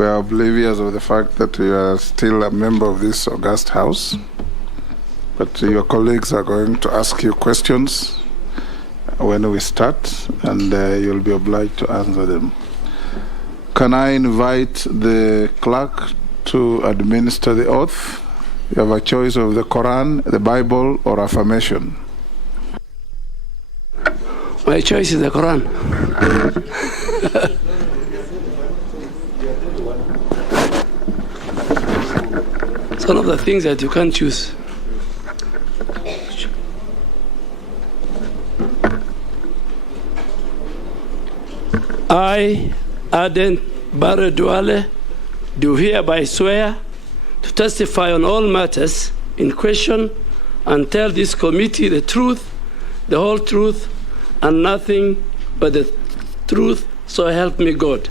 We are oblivious of the fact that you are still a member of this august house, but your colleagues are going to ask you questions when we start, and you'll be obliged to answer them. Can I invite the clerk to administer the oath? You have a choice of the Quran, the Bible, or affirmation. My choice is the Quran. It's one of the things that you can't choose. I, Aden Duale, do hereby swear to testify on all matters in question and tell this committee the truth, the whole truth, and nothing but the truth, so help me God.